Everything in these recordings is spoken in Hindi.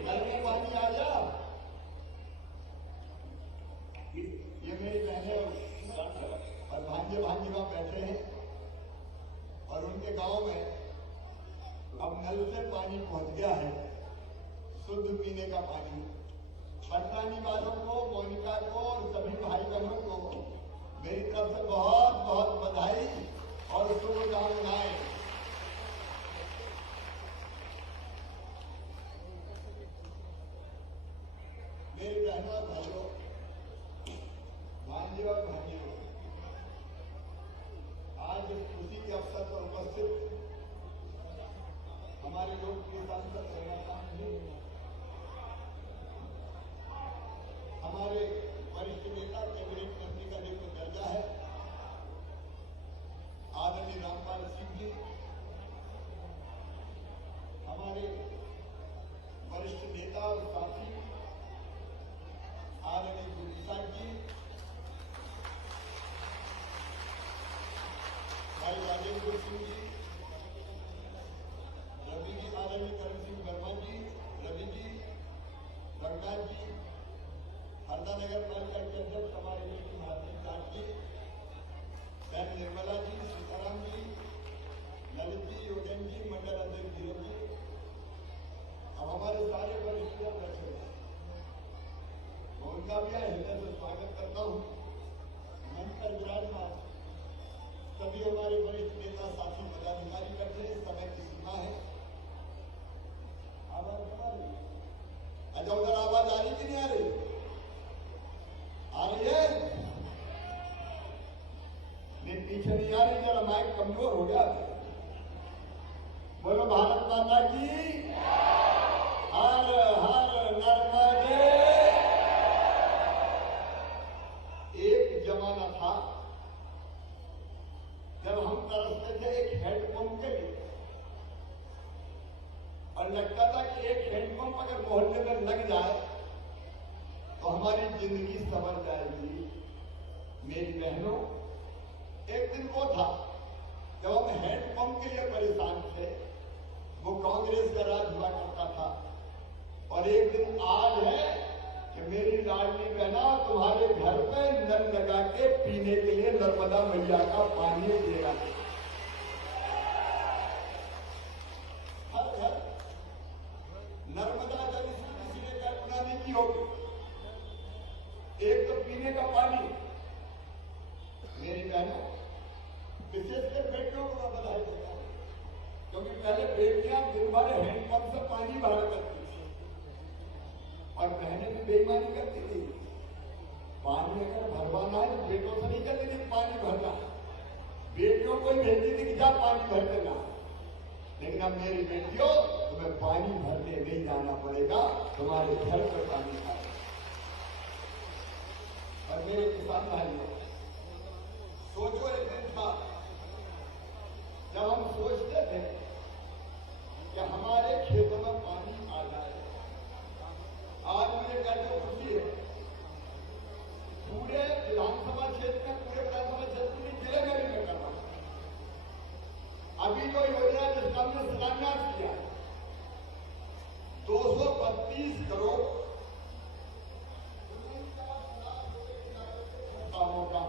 नल में पानी आ जा। ये मेरी बहनें और भांजे वहां बैठे हैं और उनके गांव में अब नल से पानी पहुंच गया है, शुद्ध पीने का पानी। पटनानी वालों को, मोनिका को और सभी भाई बहनों को मेरी तरफ से बहुत बहुत बधाई और शुभकामनाएं। मेरी बहनों और भाइयों, भांजे और भाइयों, आज इस खुशी के अवसर पर उपस्थित हमारे लोकप्रिय सांसद हमारे वरिष्ठ नेता कैबिनेट मंत्री का जो दर्जा है आदरणीय रामपाल सिंह जी, हमारे वरिष्ठ नेता और साथी आदरणीय गुरुसा जी, भाई राजेंद्र सिंह जी, रवि जी, आदरणीय करण सिंह वर्मा जी, रवि जी, रंगनाथ जी, हरदा नगर पालिका के अध्यक्ष हमारे भारतीय दास जी, बहन निर्मला जी, सीताराम जी, ललित जी, योगेन जी, मंडल अध्यक्ष धीरज जी, अब हमारे सारे वरिष्ठ बैठे हैं, मैं उनका भी हृदय से स्वागत करता हूँ। मंच पर विराजमान सभी हमारे वरिष्ठ नेता साथी पदाधिकारी बैठे, समय की सीमा है। आवाज आ रही है? अच्छा, उधर आवाज आ रही कि नहीं आ रही? आ रही है? नहीं, पीछे नहीं आ रही, जरा माइक कमजोर हो गया। बोलो भारत माता की हर हर नर्मदे। एक जमाना था जब हम तरसते थे एक हैंडपंप के लिए और लगता था कि एक हैंडपंप अगर मोहल्ले में लग जाए तो हमारी जिंदगी संवर जाएगी। मेरी बहनों, एक दिन वो था जब हम हैंडपंप के लिए परेशान थे, वो कांग्रेस का राज हुआ करता था। और एक दिन आज है कि मेरी लाडली बहना तुम्हारे घर पे नल लगा के पीने के लिए नर्मदा मैया का पानी देगा। हर घर नर्मदा जल से किसी ने कल्पना नहीं की होगी। एक तो पीने का पानी, मेरी बहनों, विशेषकर बेटियों को मैं बधाई देता हूं, क्योंकि पहले बेटियां दिन भर हैंडपंप से पानी भरा करती थी और बहनें भी बेईमानी करती थी। पानी अगर भरवाना है तो बेटों से नहीं करती थी पानी भरना, बेटियों को ही भेजती थी कि जा पानी भर देना। लेकिन अब मेरी बेटियों, तुम्हें पानी भरने नहीं जाना पड़ेगा, तुम्हारे घर पर पानी आएगा। और मेरे किसान भाइयों, सोचो एक दिन था जब हम सोचते थे कि हमारे खेतों में पानी आ जाए। आज मुझे कहते खुशी है, पूरे विधानसभा क्षेत्र में, पूरे विधानसभा क्षेत्र में, जिले में भी मैं कर रहा हूं। अभी जो योजना जिसका हमने शिलान्यास किया 232 करोड़ कामों का।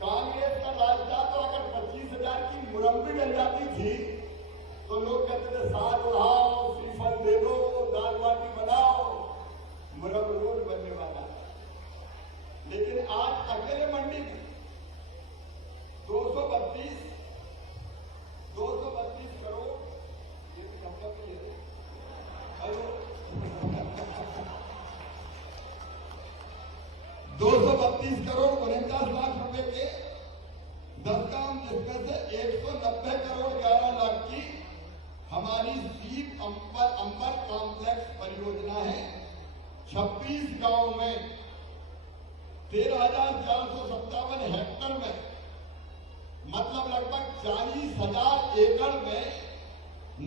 कांग्रेस का राज था तो अगर 25,000 की मुरम्मी बन जाती थी तो लोग कहते थे साग उड़ाओ, श्रीफल दे दो, दाल बाटी बनाओ, मुरम रोड बनने वाला। लेकिन आज अकेले मंडी में 232 करोड़, ये चंपा के लिए हेलो 232 करोड़ 49 लाख रुपए के 10 काम, जिसमें से 190 करोड़ 11 लाख की हमारी सीप अंबर कॉम्प्लेक्स परियोजना है। 26 गांव में 13,457 हेक्टेयर में, मतलब लगभग 40,000 एकड़ में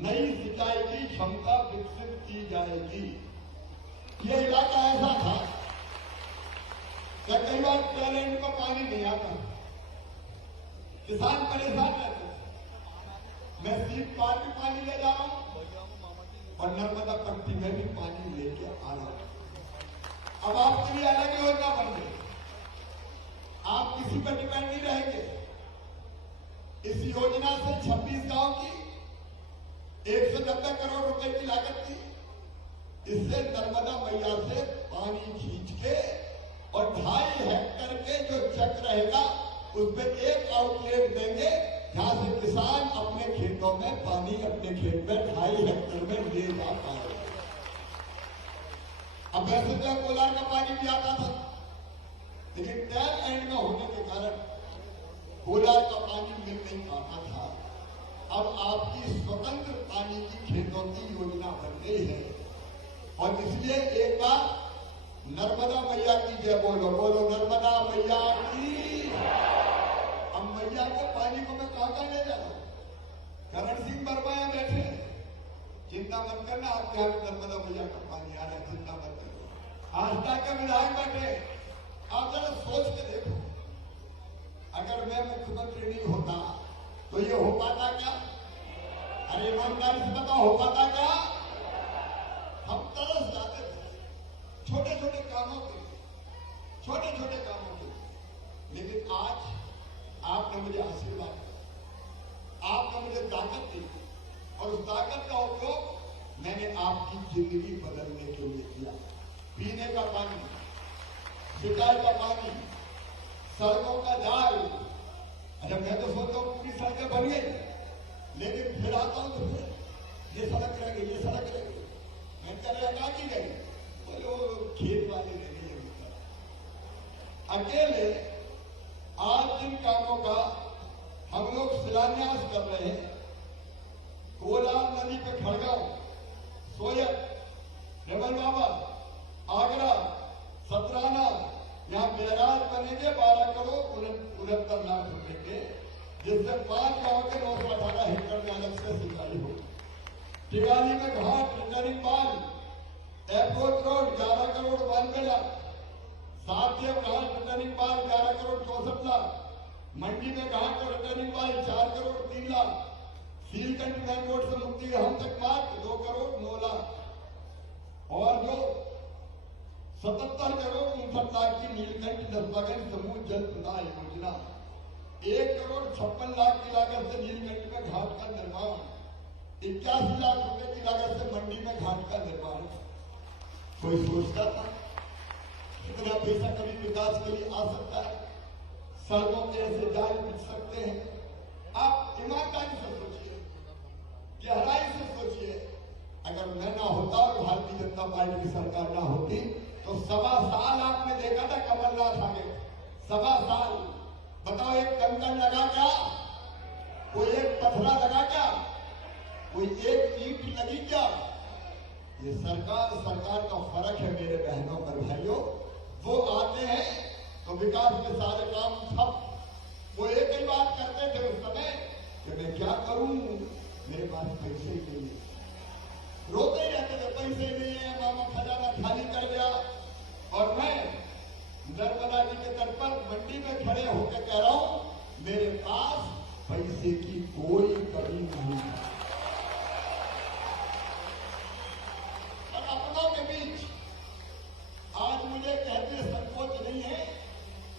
नई सिंचाई की क्षमता विकसित की जाएगी। ये इलाका ऐसा था कि कई बार टैलेंट को पानी नहीं आता, किसान परेशान रहते थे। मैं सीप पार भी पानी ले जा रहा हूं, और नर्मदा पट्टी में भी पानी लेके आ रहा है। अब आपके लिए अलग योजना बन गई, आप किसी पर डिपेंड नहीं रहेंगे। इस योजना से 26 गांव की 190 करोड़ रुपए की लागत थी। इससे नर्मदा मैया से पानी खींच के और 2.5 हेक्टेयर के जो चक रहेगा उसमें एक आउटलेट देंगे जहां से किसान अपने खेतों में पानी अपने खेत में 2.5 हेक्टेयर में ले जा पाए। अब वैसे तो कोलार का पानी भी आता था, लेकिन टैप एंड में होने के कारण कोलार का पानी मिल नहीं पाता था। अब आपकी स्वतंत्र पानी की खेतों की योजना बन गई है और इसलिए एक बार नर्मदा मैया की जय बोलो, बोलो नर्मदा मैया की। अब मैया के पानी को मैं कहां ले जा रहा हूं? करण सिंह वर्मा यहां बैठे, चिंता मत करना, आपके यहाँ नर्मदा मैया का पानी आ रहा है, चिंता मत करो। आस्था के विधायक बैठे, आप जरा सोच के देखो, अगर मैं मुख्यमंत्री नहीं होता तो ये हो पाता क्या? अरे ईमानदारी से बताओ, हो पाता क्या? हम तरस जाते थे छोटे छोटे कामों के, लेकिन आज आपने मुझे आशीर्वाद दिया, आपने मुझे ताकत दी और उस ताकत का उपयोग मैंने आपकी जिंदगी बदलने के लिए किया। पीने का पानी, सिंचाई का पानी, सड़कों का जाल। अच्छा, मैं तो सोचता हूँ पूरी सड़कें बन गई, लेकिन फिर आता हूँ तो फिर ये सड़क रह गई, ये सड़क रह गई। मैं कह रहा कहाँ की गई? बोले वो खेत वाले रह गई। अकेले आज जिन कामों का हम लोग शिलान्यास कर रहे हैं, कोलार नदी पे खड़गांव, सोयत, रेबल बाबा, आगरा, सतराना, यहाँ बैराज बनेंगे 12 करोड़ 69 लाख रुपए के, जिससे 5 गांव के 918 हेक्टेयर में अलग से सिंचाई हो। टिगाली में घाट, रिटर्निंग बाल, एयरपोर्ट रोड 11 करोड़ 92 लाख, सातदेव घाट रिटर्निंग बाल 11 करोड़ 64 लाख, मंडी में घाट और रिटर्निंग बाल 4 करोड़ 3 लाख, सीलकंठ मेन रोड से मुक्ति हम तक मार्ग 2 करोड़ 9 लाख, और जो 77 करोड़ 59 लाख की नीलकंठ नर्मदागंज समूह जल प्रदाय योजना, 1 करोड़ 56 लाख की लागत से नीलकंठ में घाट का निर्माण, 81 लाख रुपए की लागत से मंडी में घाट का निर्माण। कोई सोचता था इतना पैसा कभी विकास के लिए आ सकता है? सड़कों के ऐसे जाल बिछ सकते हैं? आप ईमानदारी से सोचिए, गहराई से सोचिए, अगर मैं ना होता और भारतीय जनता पार्टी की सरकार ना होती तो 1.25 साल आपने देखा था कमलनाथ आगे, 1.25 साल। बताओ, एक कंकड़ लगा क्या? कोई एक पथरा लगा क्या? कोई एक ईंट लगी क्या? ये सरकार का फर्क है मेरे बहनों और भाइयों। वो आते हैं तो विकास के सारे काम ठप। वो एक ही बात करते थे उस समय कि मैं क्या करूं, मेरे पास पैसे नहीं है। रोते ही रहते थे, पैसे नहीं है, मामा खजाना खाली कर गया। और मैं नर्मदा जी के तट पर मंडी में खड़े होकर कह रहा हूं, मेरे पास पैसे की कोई कमी नहीं है। और अपनों के बीच आज मुझे कहते संकोच नहीं है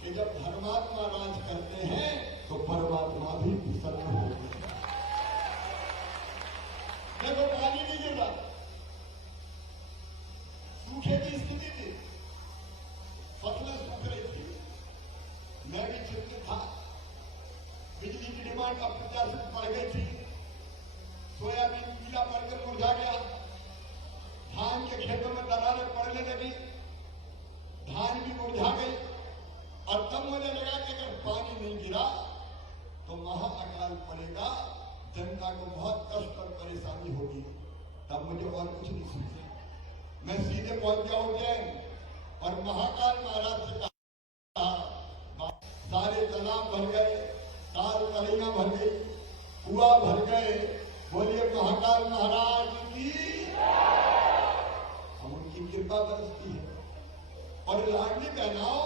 कि जब धर्मात्मा राज करते हैं तो परमात्मा भी प्रसन्न होते हैं। देखो, पानी नहीं गिर रहा, सूखे की स्थिति थी, फसलें सूख रही थी, मैं भी चिंतित था। बिजली की डिमांड अप्रत्याशित बढ़ गई थी, सोयाबीन पीला पड़कर मुरझा गया, धान के खेतों में दरारें पड़ने लगी, धान भी मुरझा गई। और तब मुझे लगा कि अगर पानी नहीं गिरा तो महाअकाल पड़ेगा, जनता को बहुत कष्ट और परेशानी होगी। तब मुझे और कुछ नहीं सूझा, मैं सीधे पहुंच गया उज्जैन और महाकाल महाराज से कहा, सारे तालाब भर गए, ताल तलैया भर गई, कुआ भर गए, बोलिए महाकाल महाराज की। हम उनकी कृपा बरसती है। और लाडली बहनाओ,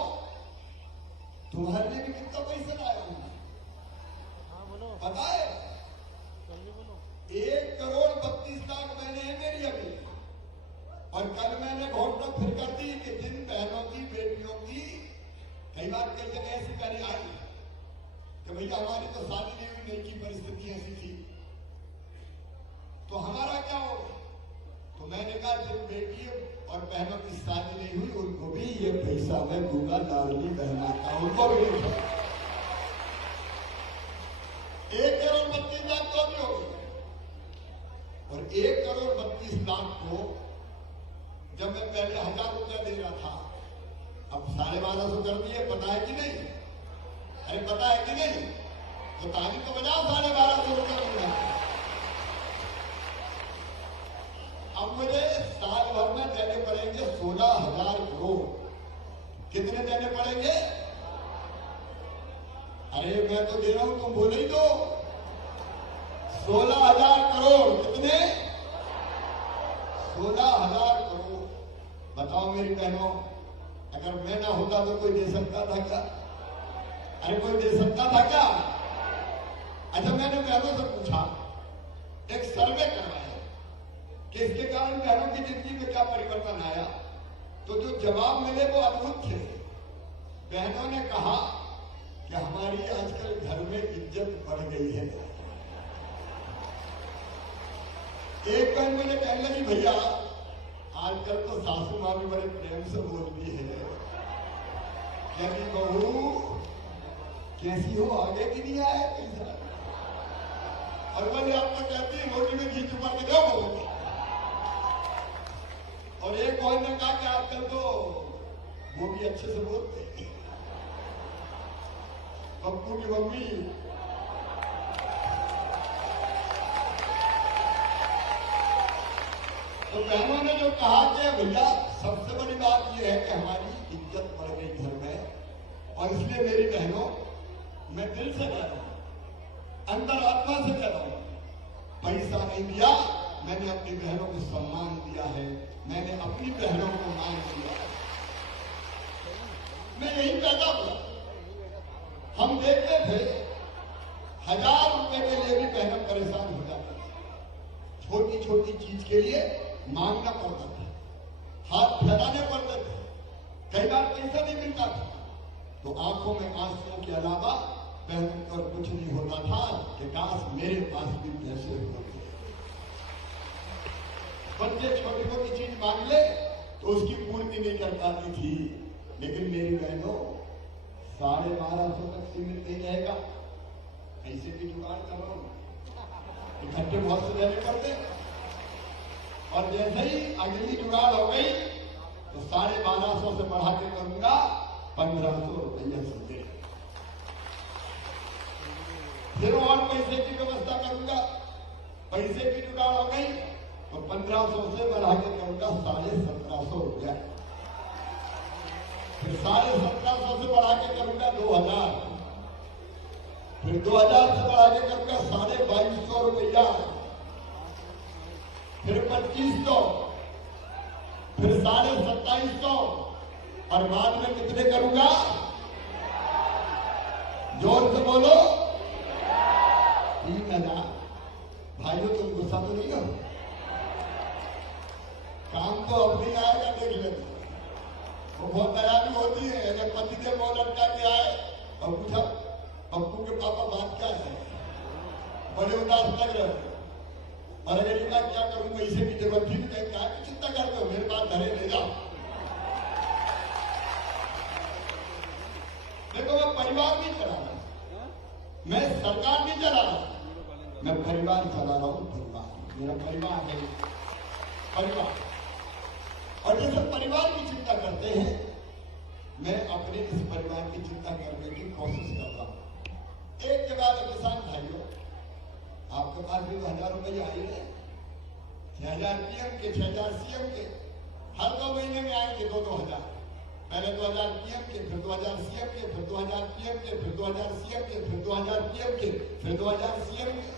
तुम्हारे लिए भी कितना पैसा लाया हूं पता है? 1 करोड़ 32 लाख बहने हैं मेरी अभी। और कल मैंने घोषणा फिर कर दी कि जिन बहनों की बेटियों की कई बार कई जगह ऐसी करी आई कि भैया हमारी तो शादी नहीं हुई, नहीं की परिस्थिति ऐसी थी, तो हमारा क्या होगा? तो मैंने कहा जिन बेटियों और बहनों की शादी नहीं हुई उनको भी ये पैसा मैं दूंगा, लाडली बहना का उनको भी 1,32,00,000 तो भी हो गई। और 1,32,00,000 को जब मैं पहले 1,000 रुपया दे रहा था, अब 1250 कर दिए। पता है कि नहीं? अरे पता है कि नहीं? तो ताली तो बजाओ, 1250 रुपया मिल रहा है। अब मुझे साल भर में देने पड़ेंगे 16,000 करोड़। कितने देने पड़ेंगे? अरे मैं तो दे रहा हूं, तुम बोले ही तो 16,000 करोड़। कितने? 16,000 करोड़। बताओ मेरी बहनों, अगर मैं ना होता तो कोई दे सकता था क्या? अरे कोई दे सकता था क्या? अच्छा, मैंने बहनों से पूछा, एक सर्वे करवाया कि इसके कारण बहनों की जिंदगी में क्या परिवर्तन आया, तो जो जवाब मिले वो अद्भुत थे। बहनों ने कहा कि हमारी आजकल घर में इज्जत बढ़ गई है। एक बहन मुझे कहने लगी, भैया आजकल तो सासू माँ भी बड़े प्रेम से बोलती है, यदि बहू कैसी हो, आगे की नहीं आया पैसा। और वही आपको कहती है रोटी में घी चुपा के दो बोलती। और एक बहन ने कहा कि आजकल तो वो भी अच्छे से बोलते हैं, पप्पू की मम्मी। तो बहनों ने जो कहा कि भैया सबसे बड़ी बात यह है कि हमारी इज्जत बढ़ गई घर में, और इसलिए मेरी बहनों मैं दिल से कह रहा हूं, अंतर आत्मा से कह रहा हूं, पैसा नहीं दिया, मैंने अपनी बहनों को सम्मान दिया है, मैंने अपनी बहनों को मान दिया। मैं यही पैदा हुआ। हम देखते थे 1,000 रुपए के लिए भी बहनें परेशान हो जाती थी। छोटी छोटी चीज के लिए मांगना पड़ता था, हाथ फैलाने पड़ते थे, कई बार पैसा नहीं मिलता था, तो आंखों में आंसुओं के अलावा बहनों पर कुछ नहीं होता था कि काश मेरे पास भी पैसे होते। बच्चे छोटी छोटी चीज मांग ले तो उसकी पूर्ति नहीं कर पाती थी, लेकिन मेरी बहनों 1250 तक सीमित नहीं रहेगा। ऐसे भी जुगाड़ कर रहा हूं, इकट्ठे बहुत से देने पड़ते, और जैसे ही अगली जुगाड़ हो गई तो 1250 से बढ़ा के करूंगा 1,500 रुपया से दे। फिर और पैसे की व्यवस्था करूंगा, पैसे की जुगाड़ हो गई तो 1,500 से बढ़ा के करूंगा 1,750 रुपया। फिर 1,750 से बढ़ा के करूंगा 2,000, फिर 2,000 से बढ़ा के करूंगा 2,250 रुपया, फिर 2,500, फिर 2,2750, और बाद में कितने करूंगा? जोर से बोलो, 3,000। भाइयों तुम गुस्सा तो नहीं हो? काम तो अब नहीं आएगा, देख लेना। वो बहुत तैयारी होती है, अगर पतिदेव वो लड़का के आए और पूछा पप्पू के पापा बात क्या है, बड़े उदास लग रहे, और अगर ये बात क्या करूं, पैसे की जरूरत थी, क्या चिंता करते हो, मेरे पास घरे ले जाओ। देखो मैं परिवार नहीं चला रहा, मैं सरकार नहीं चला रहा, मैं परिवार चला रहा हूं। परिवार मेरा परिवार है, परिवार। और जैसे परिवार की चिंता करते हैं, मैं अपने इस परिवार की चिंता करने की कोशिश कर रहा हूं। एक के बाद किसान भाइयों, आपके पास भी तो 1,000 रुपये आई है, 6,000 पीएम के, 6,000 सीएम के, हर 2 महीने में आएंगे 2-2 हजार। पहले 2,000 पीएम के, फिर 2,000 सीएम के, फिर 2,000 पीएम के, फिर 2,000 सीएम के, फिर 2,000 पीएम के, फिर 2,000 सीएम के।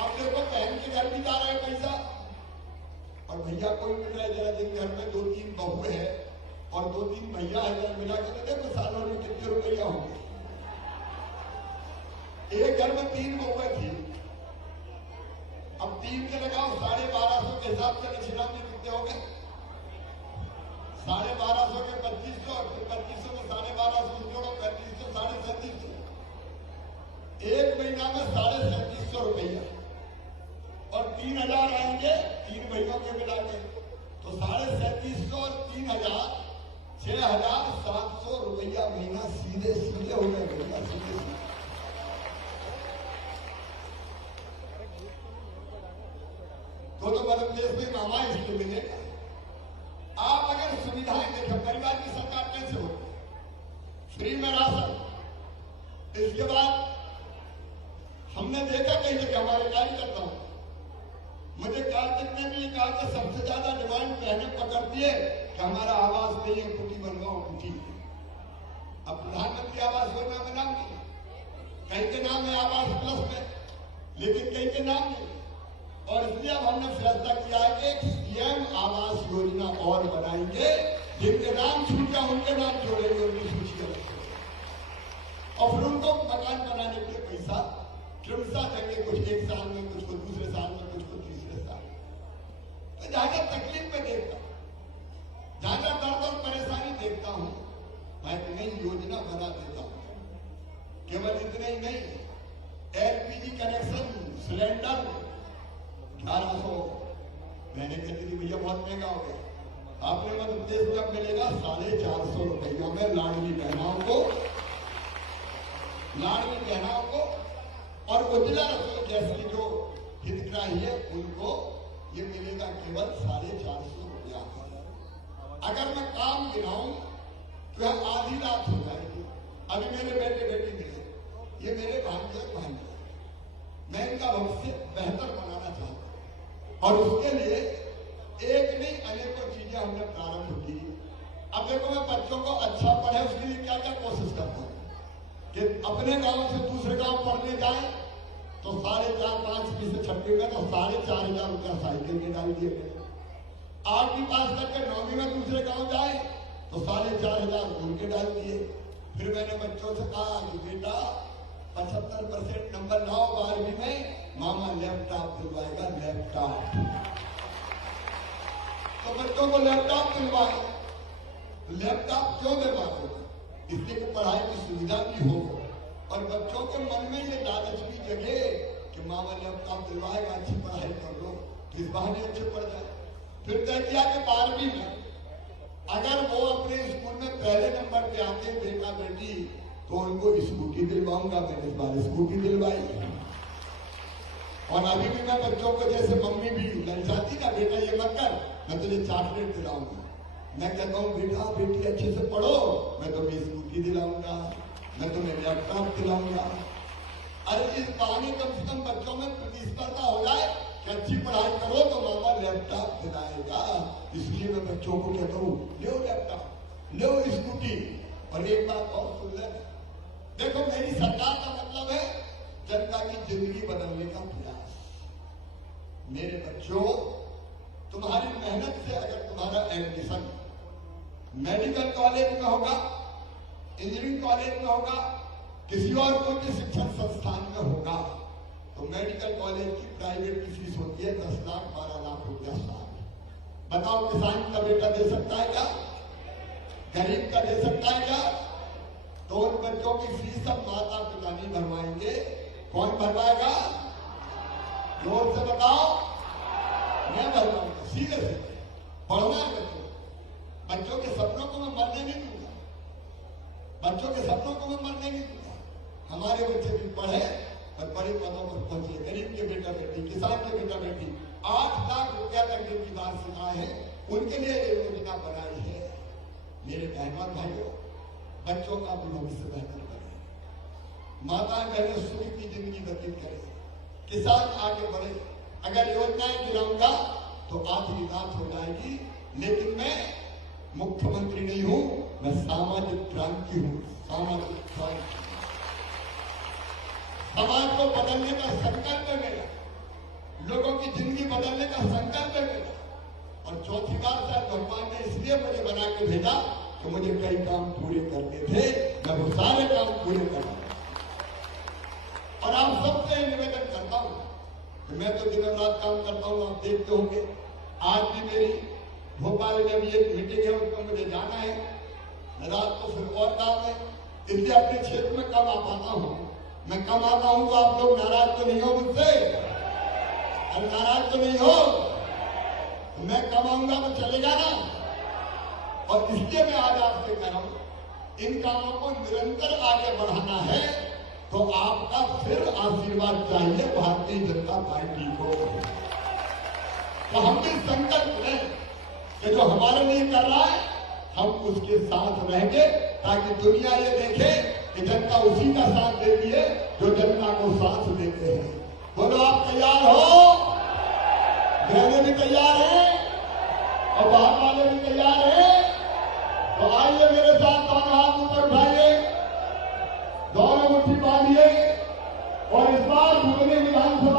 अब देखो बहन के घर भी जा रहा है पैसा, और भैया कोई मिल रहा है, जरा जिन घर में 2-3 बहू है और 2-3 भैया है, जरा मिला कर देखो सालों में कितने रुपया होंगे। एक घर में 3 बहुएं थी, अब 3 के लगाओ, 1250 के हिसाब से लक्ष्मीराम जी कितने हो गए? 1250 के 2500, 2500 में 1250 जोड़ो, 3500, 3750। एक महीना में 3750 रुपया और 3000 आएंगे 3 महीनों के मिला के, तो 3750 और 3000 6700 रुपया महीना सीधे सीधे हो गए भैया, सीधे सीधे। तो मध्य प्रदेश में मामा इसलिए मिलेगा। आप अगर सुविधाएं देखें, परिवार की सरकार कैसे हो, फ्री में राशन, इसके बाद हमने देखा कई जगह हमारे कार्यकर्ता हूं, मुझे कार्तिक ने भी कहा कि सबसे ज्यादा डिमांड पहले पकड़ती है कि हमारा आवास नहीं है, कुटी बनवाओ कुटी। अब प्रधानमंत्री आवास योजना में नाम नहीं, कहीं के नाम है आवास प्लस में, लेकिन कहीं के नाम नहीं। और इसलिए अब हमने फैसला किया है कि सीएम आवास योजना और बनाएंगे, जिनके नाम छूट जाए उनके नाम जोड़ेंगे, उनकी सूची रखेंगे और फिर उनको मकान बनाने के लिए पैसा क्रमशः देंगे, कुछ एक साल में, कुछ को दूसरे साल में, कुछ को तीसरे साल में। तो ज्यादा तकलीफ में देखता हूं, ज्यादा दर्द और परेशानी देखता हूं, मैं एक नई योजना बना देता हूं। केवल इतने ही नहीं, एलपीजी कनेक्शन सिलेंडर 1800, मैंने कहती थी भैया बहुत महंगा हो गया, आपने मध्य प्रदेश में अब मिलेगा 450 रुपया में लाडली बहनाओं को और उज्ज्वला रसोई गैस की जो हितग्राही है उनको ये मिलेगा केवल 450 रुपया। अगर मैं काम गिनाऊं तो आधी रात हो जाएगी। अभी मेरे बेटे बेटी मिले, ये मेरे भांजे, मैं इनका भविष्य बेहतर बनाना चाहता हूं और उसके लिए एक नहीं अनेकों चीजें हमने प्रारंभ की। अब देखो, मैं बच्चों को अच्छा पढ़े उसके लिए क्या क्या कोशिश करता हूं कि अपने गांव से दूसरे गांव पढ़ने जाए तो 4,500-5 से छठी में तो 4,500 रुपया साइकिल के डाल दिए गए। 8वीं पास करके 9वीं में दूसरे गांव जाए तो 4,500 उनके डाल दिए। फिर मैंने बच्चों से कहा कि बेटा 75% नंबर लाओ 12वीं में, मामा लैपटॉप दिलवाएगा, लैपटॉप। तो बच्चों को लैपटॉप दिलवाए। लैपटॉप क्यों दिलवाते? इसलिए कि पढ़ाई की सुविधा भी हो और बच्चों के मन में ये लालच भी जगे कि मामा लैपटॉप दिलवाएगा, अच्छी पढ़ाई कर लो, तो इस बहाने अच्छे पढ़ जाए। फिर तय किया कि 12वीं में अगर वो अपने स्कूल में पहले नंबर पे आते बेटा बेटी तो उनको स्कूटी दिलवाऊंगा। मैंने इस बार स्कूटी दिलवाई। और अभी भी मैं बच्चों को, जैसे मम्मी भी ललचाती ना, बेटा ये मत कर, मैं तुझे चॉकलेट दिलाऊंगा। मैं कहता हूँ बेटा बेटी अच्छे से पढ़ो, मैं तुम्हें स्कूटी दिलाऊंगा, मैं तुम्हें लैपटॉप दिलाऊंगा। अरे इस बहाने कम से कम बच्चों में प्रतिस्पर्धा हो जाए कि अच्छी पढ़ाई करो तो मामा लैपटॉप दिलाएगा। इसलिए मैं बच्चों को कहता हूँ लो लैपटॉप, लो स्कूटी। और एक बात और सुन लेना, देखो मेरी सरकार का मतलब है जनता की जिंदगी बदलने का प्रयास। मेरे बच्चों, तुम्हारी मेहनत से अगर तुम्हारा एडमिशन मेडिकल कॉलेज में होगा, इंजीनियरिंग कॉलेज में होगा, किसी और उच्च शिक्षण संस्थान में होगा, तो मेडिकल कॉलेज की प्राइवेट की फीस होती है 10 लाख 12 लाख रुपया साल। बताओ किसान का बेटा दे सकता है क्या? गरीब का दे सकता है क्या? तो उन बच्चों की फीस सब माता पिता नहीं भरवाएंगे, कौन भरवाएगा? जोर से बताओ। मैं भरवाऊंगा, सीधे सीधे पढ़ना है बच्चों। बच्चों के सपनों को मैं मरने नहीं दूंगा, बच्चों के सपनों को मैं मरने नहीं दूंगा। हमारे बच्चे भी पढ़े और बड़े पदों पर पहुंचे। गरीब के बेटा बेटी, किसान के बेटा बेटी 8 लाख रुपया तक जिनकी वार्षिक आय है, उनके लिए ये योजना बनाई है। मेरे बहनों और भाइयों, बच्चों का भी भविष्य बेहतर करें, माता बहनें सुखी की जिंदगी व्यतीत करें, किसान आगे बढ़े। अगर योजनाएं गिराऊंगा तो आधी रात हो जाएगी, लेकिन मैं मुख्यमंत्री नहीं हूं, मैं सामाजिक क्रांति हूं। सामाजिक क्रांति, समाज को बदलने का संकल्प है मेरा, लोगों की जिंदगी बदलने का संकल्प है मेरा। और चौथी बार शायद भगवान ने इसलिए मुझे बना के भेजा कि मुझे कई काम पूरे करने थे, मैं वो सारे काम पूरे करना। और आप सबसे निवेदन करता हूं कि मैं तो दिन रात काम करता हूँ, आप देखते होंगे। आज भी मेरी भोपाल में भी एक मीटिंग है, उसमें मुझे जाना है, रात को फिर और काम है, इसलिए अपने क्षेत्र में कम आ पाता हूँ। मैं कम आता हूँ तो आप लोग नाराज तो नहीं हो मुझसे? अरे नाराज तो नहीं हो? मैं कम आऊंगा तो चलेगा ना? और इसलिए मैं आज आपसे कह रहा हूँ, इन कामों को निरंतर आगे बढ़ाना है तो आपका फिर आशीर्वाद चाहिए भारतीय जनता पार्टी को। तो हम भी संकल्प लें कि जो हमारे लिए कर रहा है हम उसके साथ रहेंगे, ताकि दुनिया ये देखे कि जनता उसी का साथ देती है जो जनता को साथ देते हैं। बोलो आप तैयार हो? बहने भी तैयार हैं और बाहर वाले भी तैयार हैं? तो आइए मेरे साथ, दोनों हाथ ऊपर उठाइए, दोनों मुट्ठी बांधिए और इस बार भुवनी विधानसभा